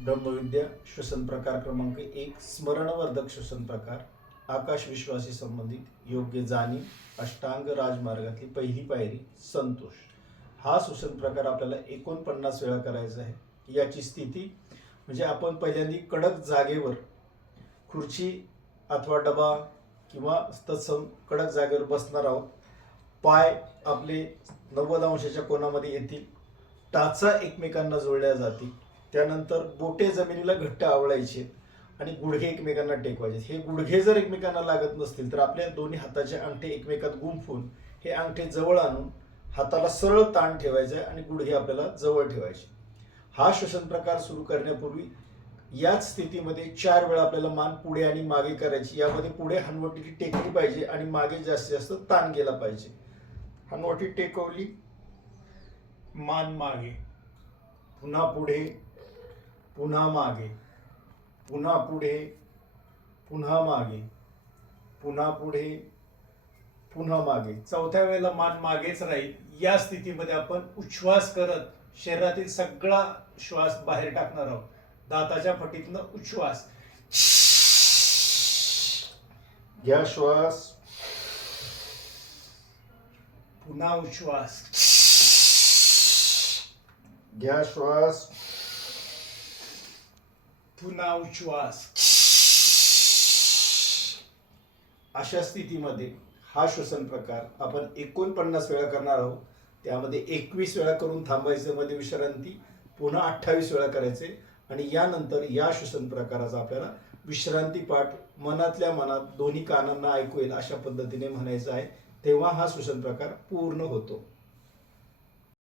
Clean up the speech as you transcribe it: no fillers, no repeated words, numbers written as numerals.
ब्रह्मविद्या श्वसन प्रकार क्रमांक 1 स्मरणवर्धक श्वसन प्रकार आकाश विश्वासी संबंधित योग्य जाणीव अष्टांग राजमार्गातली पहिली पायरी संतोष। हा श्वसन प्रकार आपल्याला 49 वेळा करायचा आहे। याची स्थिती म्हणजे आपण पहिल्यांदा कडक जागेवर खुर्ची अथवा डबा किंवा तत्सम कडक जागेवर बसणार आहोत। पाय आपले 90 अंशाच्या कोनामध्ये येतील, टाचा एकमेकांना जोडल्या जातील। त्यानंतर बोटे जमिनीला घट्ट आवळायचे आणि गुडघे एकमेकांना टेकवायचे। हे गुडघे जर एकमेकांना लागत नसतील तर आपल्या दोन्ही हाताचे अंगठे एकमेकात गुंफून हे अंगठे जवळ आणून हाताला सरळ ताण ठेवायचे आणि गुडघे आपल्याला जवळ ठेवायचे। हा श्वसन प्रकार सुरू करण्यापूर्वी याच स्थितीमध्ये 4 वेळा आपल्याला मान पुढे आणि मागे करायची। यामध्ये पुढे हनवटी टेकली पाहिजे आणि मागे जास्तीत जास्त ताण गेला पाहिजे। हनवटी टेकवली, मान मागे, पुन्हा पुढे, पुन्हा मागे, पुन्हा पुढे, पुन्हा मागे, पुन्हा पुढे, पुन्हा मागे। चौथ्या वेळेला मान मागेच राहील। या स्थितीमध्ये आपण उच्छ्वास करत शरीरातील सगळा श्वास बाहेर टाकणार आहोत। दाताच्या फटीतनं उच्छ्वास घ्या, श्वास, पुन्हा उच्छ्वास घ्या, श्वास, पुन्हा उच्छ्वास। अशा स्थितीमध्ये हा श्वसन प्रकार आपण 49 वेळा करणार आहोत। त्यामध्ये 21 वेळा करून थांबायचं, मध्ये विश्रांती, पुन्हा 28 वेळा करायचे आणि यानंतर या श्वसन प्रकाराचा आपल्याला विश्रांती पाठ मनातल्या मनात दोन्ही कानांना ऐकू येईल अशा पद्धतीने म्हणायचं आहे। तेव्हा हा श्वसन प्रकार पूर्ण होतो।